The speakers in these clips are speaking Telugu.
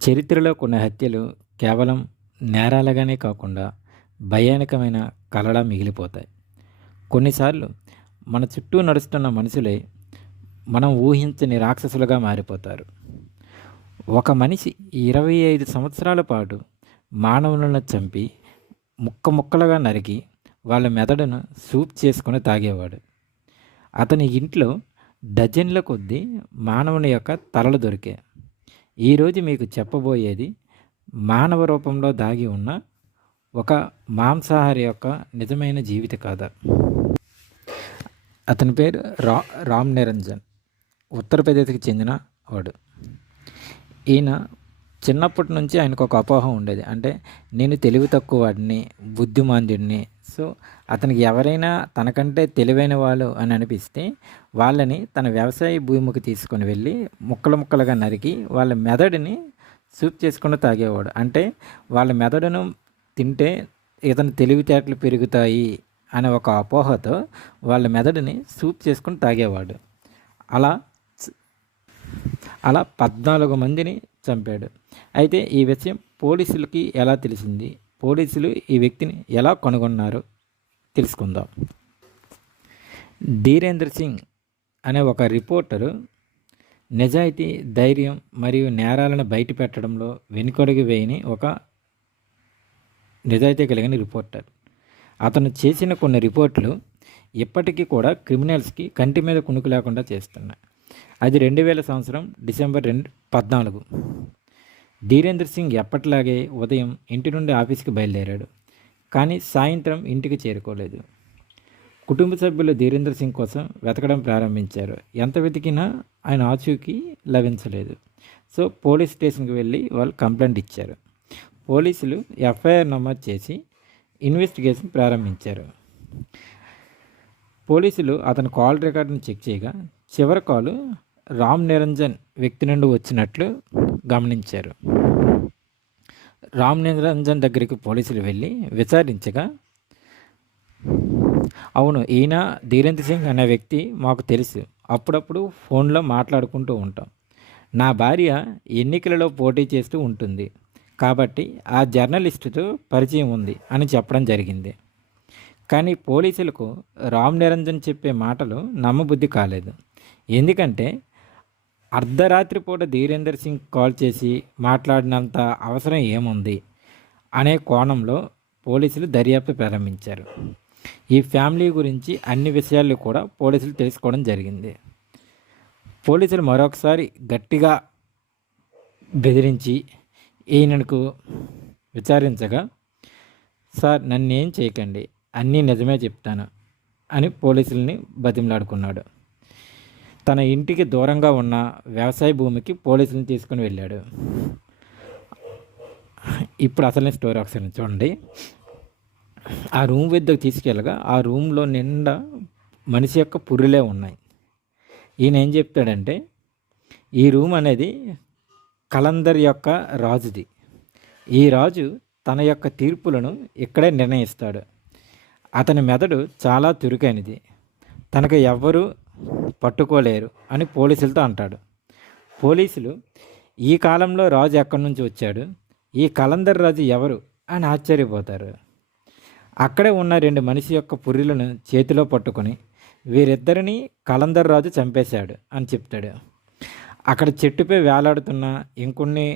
చరిత్రలో కొన్ని హత్యలు కేవలం నేరాలుగానే కాకుండా భయానకమైన కలలా మిగిలిపోతాయి. కొన్నిసార్లు మన చుట్టూ నడుస్తున్న మనుషులే మనం ఊహించని రాక్షసులుగా మారిపోతారు. ఒక మనిషి 25 సంవత్సరాల పాటు మానవులను చంపి ముక్క ముక్కలుగా నరికి వాళ్ళ మెదడును సూప్ చేసుకొని తాగేవాడు. అతని ఇంట్లో డజన్ల కొద్దీ మానవుని యొక్క తలలు దొరికాయి. ఈరోజు మీకు చెప్పబోయేది మానవ రూపంలో దాగి ఉన్న ఒక మాంసాహారి యొక్క నిజమైన జీవిత కథ. అతని పేరు రామ్ నిరంజన్. ఉత్తరప్రదేశ్కి చెందిన వాడు. ఈయన చిన్నప్పటి నుంచి ఆయనకు ఒక అపోహ ఉండేది. అంటే నేను తెలివి తక్కువ వాడిని, బుద్ధిమాంద్యుడిని. సో అతనికి ఎవరైనా తనకంటే తెలివైన వాళ్ళు అని అనిపిస్తే వాళ్ళని తన వ్యవసాయ భూమికి తీసుకొని వెళ్ళి ముక్కలు ముక్కలుగా నరికి వాళ్ళ మెదడుని సూప్ చేసుకుని తాగేవాడు. అంటే వాళ్ళ మెదడును తింటే ఇతని తెలివితేటలు పెరుగుతాయి అనే ఒక అపోహతో వాళ్ళ మెదడుని సూప్ చేసుకుని తాగేవాడు. అలా అలా 14 మందిని చంపాడు. అయితే ఈ విషయం పోలీసులకి ఎలా తెలిసింది, పోలీసులు ఈ వ్యక్తిని ఎలా కనుగొన్నారో తెలుసుకుందాం. ధీరేంద్ర సింగ్ అనే ఒక రిపోర్టరు నిజాయితీ, ధైర్యం మరియు నేరాలను బయటపెట్టడంలో వెనుకడుగు వేయని ఒక నిజాయితీ కలిగిన రిపోర్టర్. అతను చేసిన కొన్ని రిపోర్ట్లు ఇప్పటికీ కూడా క్రిమినల్స్కి కంటి మీద కునుకు లేకుండా చేస్తున్నాయి. అది 2000 సంవత్సరం డిసెంబర్ 14. ధీరేంద్ర సింగ్ ఎప్పటిలాగే ఉదయం ఇంటి నుండి ఆఫీస్కి బయలుదేరాడు. కానీ సాయంత్రం ఇంటికి చేరుకోలేదు. కుటుంబ సభ్యులు ధీరేంద్ర సింగ్ కోసం వెతకడం ప్రారంభించారు. ఎంత వెతికినా ఆయన ఆచూకీ లభించలేదు. సో పోలీస్ స్టేషన్కి వెళ్ళి వాళ్ళు కంప్లైంట్ ఇచ్చారు. పోలీసులు ఎఫ్ఐఆర్ నమోదు చేసి ఇన్వెస్టిగేషన్ ప్రారంభించారు. పోలీసులు అతని కాల్ రికార్డును చెక్ చేయగా చివరి కాలు రామ్ నిరంజన్ వ్యక్తి నుండి వచ్చినట్లు గమనించారు. రామ్ నిరంజన్ దగ్గరికి పోలీసులు వెళ్ళి విచారించగా, అవును, ఈయన ధీరేంద్ర సింగ్ అనే వ్యక్తి మాకు తెలుసు. అప్పుడప్పుడు ఫోన్లో మాట్లాడుకుంటూ ఉంటాం. నా భార్య ఎన్నికలలో పోటీ చేస్తూ ఉంటుంది కాబట్టి ఆ జర్నలిస్టుతో పరిచయం ఉంది అని చెప్పడం జరిగింది. కానీ పోలీసులకు రామ్ నిరంజన్ చెప్పే మాటలు నమ్మబుద్ధి కాలేదు. ఎందుకంటే అర్ధరాత్రి పూట ధీరేంద్ర సింగ్ కాల్ చేసి మాట్లాడినంత అవసరం ఏముంది అనే కోణంలో పోలీసులు దర్యాప్తు ప్రారంభించారు. ఈ ఫ్యామిలీ గురించి అన్ని విషయాలు కూడా పోలీసులు తెలుసుకోవడం జరిగింది. పోలీసులు మరొకసారి గట్టిగా బెదిరించి ఈయనకు విచారించగా, సార్ నన్నేం చేయకండి, అన్నీ నిజమే చెప్తాను అని పోలీసుల్ని బతిమలాడుకున్నాడు. తన ఇంటికి దూరంగా ఉన్న వ్యవసాయ భూమికి పోలీసులను తీసుకుని వెళ్ళాడు. ఇప్పుడు అసలే స్టోరీ ఒకసారి చూడండి. ఆ రూమ్ వద్దకు తీసుకెళ్ళగా ఆ రూమ్లో నిండా మనిషి యొక్క పుర్రెలే ఉన్నాయి. ఈయన ఏం చెప్తాడంటే, ఈ రూమ్ అనేది కలందర్ యొక్క రాజుది. ఈ రాజు తన యొక్క తీర్పులను ఇక్కడే నిర్ణయిస్తాడు. అతని మెదడు చాలా చురుకైనది, తనకు ఎవ్వరూ పట్టుకోలేరు అని పోలీసులతో అంటాడు. పోలీసులు ఈ కాలంలో రాజు ఎక్కడి నుంచి వచ్చాడు, ఈ కలందర్ రాజు ఎవరు అని ఆశ్చర్యపోతారు. అక్కడే ఉన్న 2 మనిషి యొక్క పుర్రెలను చేతిలో పట్టుకొని వీరిద్దరిని కలందర్ రాజు చంపేశాడు అని చెప్తాడు. అక్కడ చెట్టుపై వేలాడుతున్న ఇంకొన్ని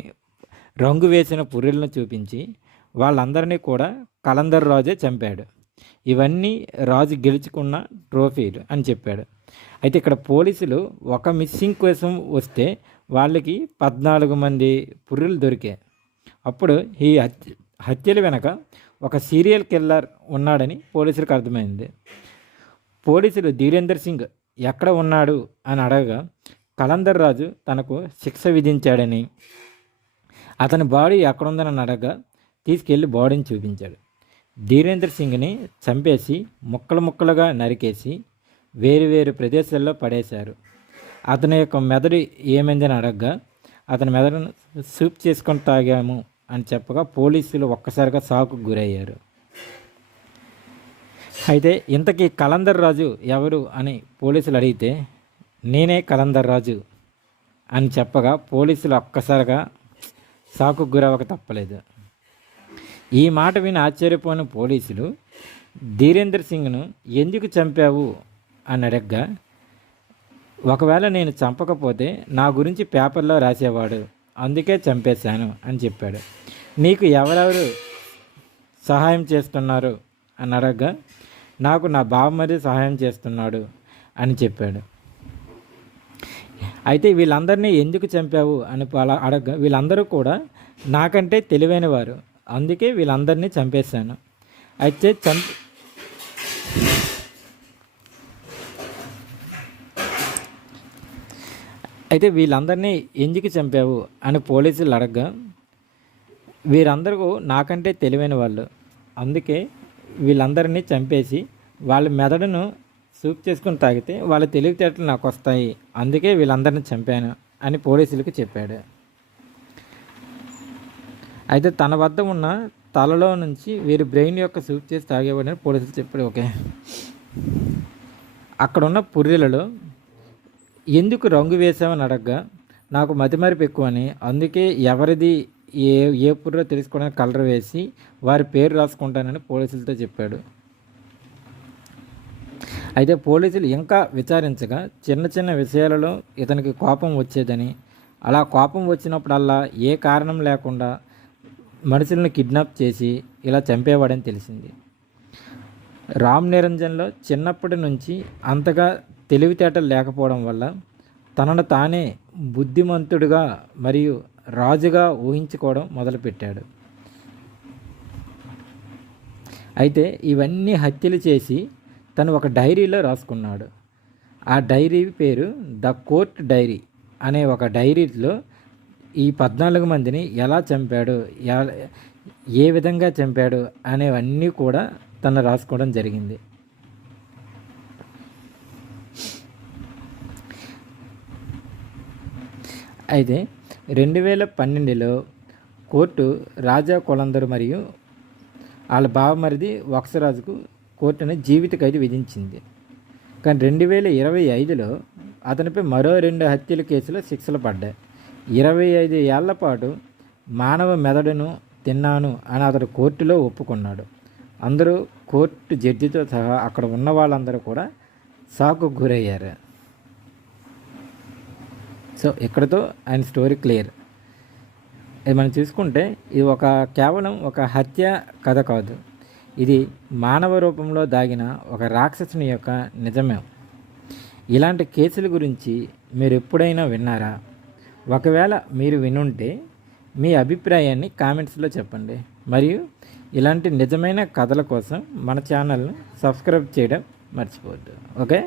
రంగు వేసిన పుర్రెలను చూపించి వాళ్ళందరినీ కూడా కలందర్ రాజే చంపాడు, ఇవన్నీ రాజు గెలుచుకున్న ట్రోఫీలు అని చెప్పాడు. అయితే ఇక్కడ పోలీసులు ఒక మిస్సింగ్ కోసం వస్తే వాళ్ళకి 14 మంది పుర్రెలు దొరికాయి. అప్పుడు ఈ హత్యల వెనక ఒక సీరియల్ కిల్లర్ ఉన్నాడని పోలీసులకు అర్థమైంది. పోలీసులు ధీరేంద్ర సింగ్ ఎక్కడ ఉన్నాడు అని అడగగా కలందర్ రాజు తనకు శిక్ష విధించాడని, అతని బాడీ ఎక్కడుందని అడగగా తీసుకెళ్ళి బాడీని చూపించాడు. ధీరేంద్ర సింగ్ని చంపేసి ముక్కలు ముక్కలుగా నరికేసి వేరు వేరు ప్రదేశాల్లో పడేశారు. అతని యొక్క మెదడు ఏమైందని అడగగా అతని మెదడును సూప్ చేసుకొని తాగాము అని చెప్పగా పోలీసులు ఒక్కసారిగా షాక్కు గురయ్యారు. అయితే ఇంతకీ కలందర్ రాజు ఎవరు అని పోలీసులు అడిగితే, నేనే కలందర్ రాజు అని చెప్పగా పోలీసులు ఒక్కసారిగా షాకుకు గురవక తప్పలేదు. ఈ మాట విని ఆశ్చర్యపోయిన పోలీసులు ధీరేందర్ సింగ్ను ఎందుకు చంపావు అని అడగ్గా, ఒకవేళ నేను చంపకపోతే నా గురించి పేపర్లో రాసేవాడు, అందుకే చంపేశాను అని చెప్పాడు. నీకు ఎవరెవరు సహాయం చేస్తున్నారు అని అడగగా, నాకు నా బావమరిది సహాయం చేస్తున్నాడు అని చెప్పాడు. అయితే వీళ్ళందరినీ ఎందుకు చంపావు అని అలా అడగగా, వీళ్ళందరూ కూడా నాకంటే తెలివైన వారు, అందుకే వీళ్ళందరినీ చంపేశాను. అయితే వీళ్ళందరినీ ఎందుకు చంపావు అని పోలీసులు అడగగా, వీరందరూ నాకంటే తెలివైన వాళ్ళు, అందుకే వీళ్ళందరినీ చంపేసి వాళ్ళ మెదడును సూప్ చేసుకుని తాగితే వాళ్ళ తెలివితేటలు నాకు వస్తాయి, అందుకే వీళ్ళందరినీ చంపాను అని పోలీసులకు చెప్పాడు. అయితే తన వద్ద ఉన్న తలలో నుంచి వీరి బ్రెయిన్ యొక్క సూప్ చేసి తాగేవాడని పోలీసులు చెప్పాడు. ఓకే, అక్కడున్న పుర్రెలలో ఎందుకు రంగు వేసామని అడగగా, నాకు మతిమరుపు ఎక్కువ అని, అందుకే ఎవరిది ఏ పుర్రో తెలుసుకోవడానికి కలర్ వేసి వారి పేరు రాసుకుంటానని పోలీసులతో చెప్పాడు. అయితే పోలీసులు ఇంకా విచారించగా చిన్న చిన్న విషయాలలో ఇతనికి కోపం వచ్చేదని, అలా కోపం వచ్చినప్పుడల్లా ఏ కారణం లేకుండా మనుషులను కిడ్నాప్ చేసి ఇలా చంపేవాడని తెలిసింది. రామ్ నిరంజన్లో చిన్నప్పటి నుంచి అంతగా తెలివితేటలు లేకపోవడం వల్ల తనను తానే బుద్ధిమంతుడిగా మరియు రాజుగా ఊహించుకోవడం మొదలుపెట్టాడు. అయితే ఇవన్నీ హత్యలు చేసి తను ఒక డైరీలో రాసుకున్నాడు. ఆ డైరీ పేరు ద కోర్ట్ డైరీ అనే ఒక డైరీలో ఈ 14 మందిని ఎలా చంపాడు, ఏ విధంగా చంపాడు అనేవన్నీ కూడా తను రాసుకోవడం జరిగింది. అయితే 2012లో కోర్టు రాజా కొలందరు మరియు వాళ్ళ బావమరిది వక్సరాజుకు కోర్టుని జీవిత ఖైదు విధించింది. కానీ 2025లో అతనిపై మరో 2 హత్యల కేసులో శిక్షలు పడ్డాయి. 25 ఏళ్ల పాటు మానవ మెదడును తిన్నాను అని అతడు కోర్టులో ఒప్పుకున్నాడు. అందరూ కోర్టు జడ్జితో సహా అక్కడ ఉన్న వాళ్ళందరూ కూడా షాక్కు గురయ్యారు. సో ఇక్కడతో ఆయన స్టోరీ క్లియర్. ఇది మనం చూసుకుంటే ఇది కేవలం ఒక హత్య కథ కాదు, ఇది మానవ రూపంలో దాగిన ఒక రాక్షసుని యొక్క నిజమే. ఇలాంటి కేసుల గురించి మీరు ఎప్పుడైనా విన్నారా? ఒకవేళ మీరు వినుంటే మీ అభిప్రాయాన్ని కామెంట్స్లో చెప్పండి. మరియు ఇలాంటి నిజమైన కథల కోసం మన ఛానల్ను సబ్స్క్రైబ్ చేయడం మర్చిపోవద్దు. ఓకే.